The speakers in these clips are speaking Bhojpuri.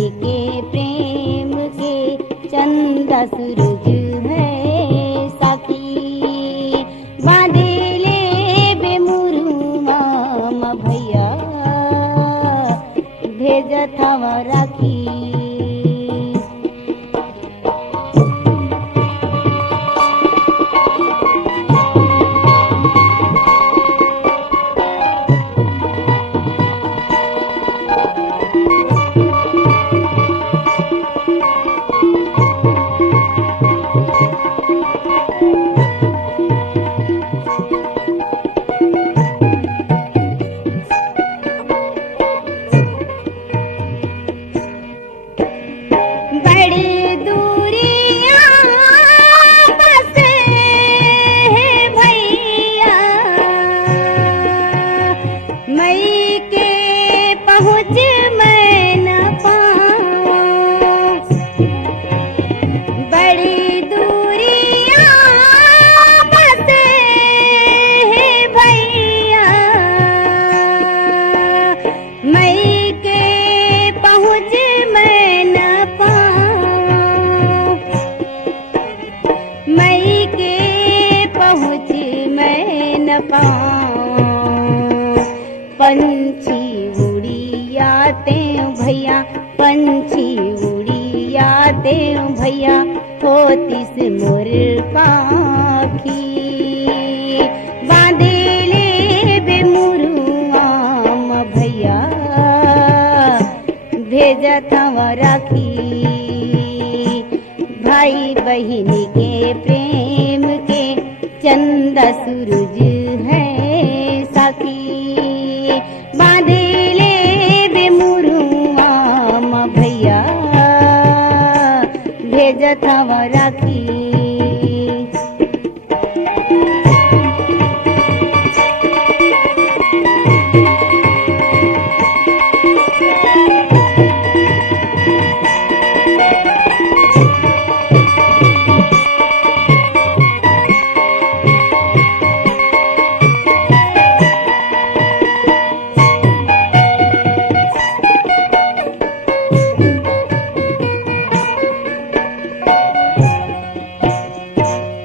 बहिनी के प्रेम के चंदा सूरज है साखी। बांधे ले बेमुरुआ भैया भेजत हवा राखी। पंछी उड़ियाते भैया, पंछी उड़ियाते भैया, होतिस मोर पाखी। बांधे ले बेमुरुआ भैया भेजत हवा राखी। भाई बहिनी के प्रेम के चंदा सूरज है साखी। बांधे ले बेमुरुआ भैया भेजत हवा राखी।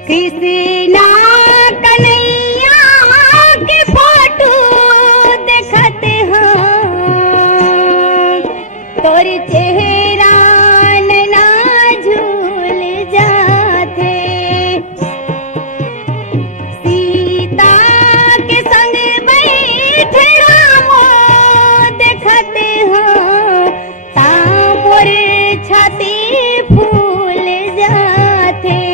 कृष्णा कन्हैया के फोटो देखते हैं, तोर चेहरा नैना झूल जाते। सीता के संग बैठे रामो देखते हैं, तामोर छाती फूल जाते।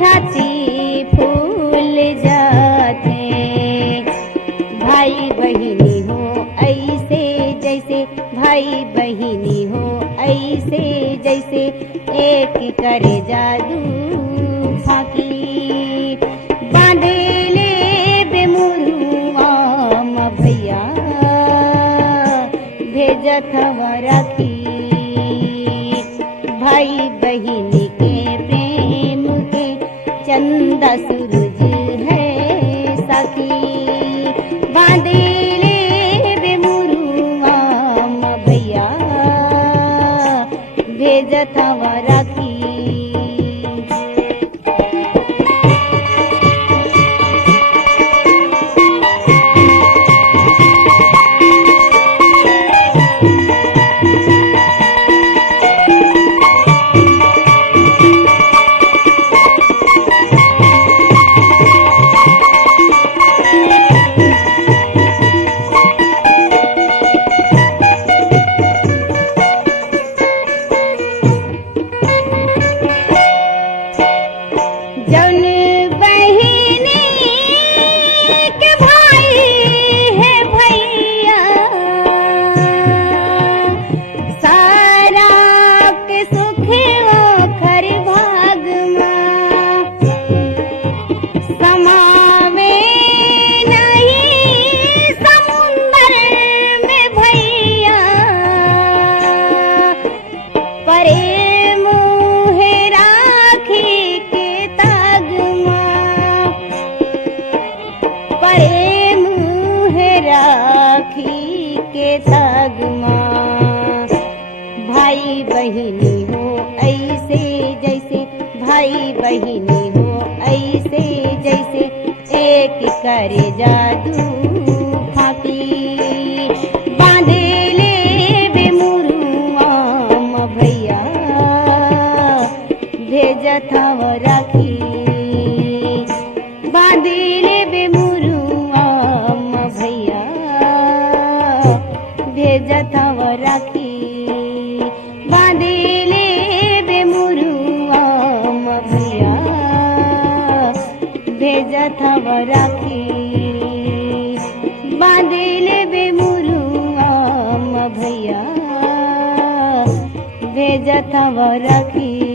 छाती फूल जाते। भाई बहिनी हो ऐसे जैसे, भाई बहिनी हो ऐसे जैसे, एक करे जादू फाकी। बांधे ले बेमुरुआ भैया भेजत हवा राखी। भाई बहिनी के प्रेम के चंदा सूरज है साखी। बांधे ले बेमुरुआ भैया भेजत हवा राखी। के तगमा। भाई बहिनी हो ऐसे जैसे, भाई बहिनी हो ऐसे जैसे, एक करे जादू फाकी। बांधे ले बेमुरुआ म भैया, भेजत हव राखी। बांधे ले बेमुरुआ म भैया, भेजत हव राखी। बांधे ले बेमुरुआ म भैया, भेजत हव राखी। बांधे ले बेमुरुआ म भैया, भेजत हव राखी।